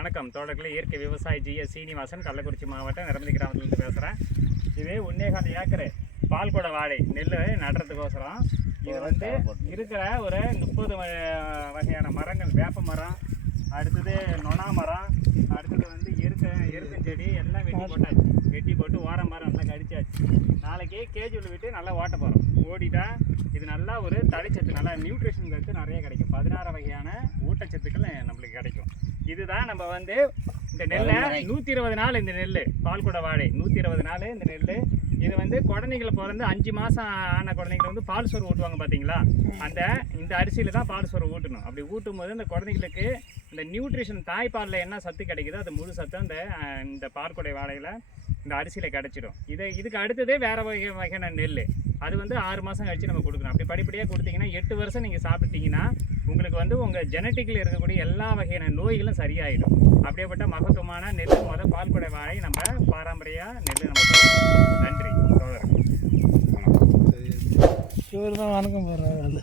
வணக்கம். தோட்டக்கலை இயற்கை விவசாயி ஜி. எஸ். சீனிவாசன் கள்ளக்குறிச்சி மாவட்டம் நிரமதி கிராமத்துலேருந்து பேசுகிறேன் இது ஒன்னேகால் ஏக்கரு பால்குட வாழை. நெல் நடுறதுக்கோசரம். இது வந்து இருக்கிற ஒரு முப்பது வகையான மரங்கள். வேப்ப மரம் அடுத்தது நொணா மரம் அடுத்தது வந்து எருக்க எருக்கஞ்செடி எல்லாம் வெட்டி போட்டாச்சு. வெட்டி போட்டு ஓர மரம் எல்லாம் நாளைக்கு கேஜுவல் விட்டு நல்லா ஓட்ட போகிறோம் ஓடிட்டா இது நல்லா ஒரு தழைச்சத்து நல்லா நியூட்ரிஷன் நிறைய கிடைக்கும். பதினாறு வகையான ஊட்டச்சத்துக்கள் நம்மளுக்கு கிடைக்கும். இதுதான் நம்ம வந்து இந்த நெல்லை நூற்றி இருபது நாள் இந்த நெல் பால்குட வாழை. நூற்றி இருபது நாள் இந்த நெல் இது வந்து குழந்தைங்களை பிறந்து அஞ்சு மாதம் ஆன குழந்தைங்களை வந்து பால் சோறு ஊட்டுவாங்க பார்த்தீங்களா அந்த இந்த அரிசியில் தான் பால் சோறு ஊட்டணும். அப்படி ஊட்டும் போது இந்த குழந்தைங்களுக்கு இந்த நியூட்ரிஷன் தாய்ப்பாலில் என்ன சத்து கிடைக்குதோ அது முழு சத்து அந்த இந்த பால்குடை வாழையில் இந்த அரிசியில் கிடச்சிடும். இதை இதுக்கு அடுத்ததே வேறு வகை வகையான நெல் அது வந்து ஆறு மாதம் கழித்து நம்ம கொடுக்குறோம் அப்படி படிப்படியாக கொடுத்தீங்கன்னா எட்டு வருஷம் நீங்கள் சாப்பிட்டீங்கன்னா உங்களுக்கு வந்து உங்கள் ஜெனட்டிக்கில் இருக்கக்கூடிய எல்லா வகையான நோய்களும் சரியாயிடும். அப்படியேப்பட்ட மகத்துவமான நெல் முதல் பால்குடை வாழை நம்ம பாரம்பரிய நெல் நம்ம நன்றி தோழர். இவர் தான் வணக்கம் போடுறாரு.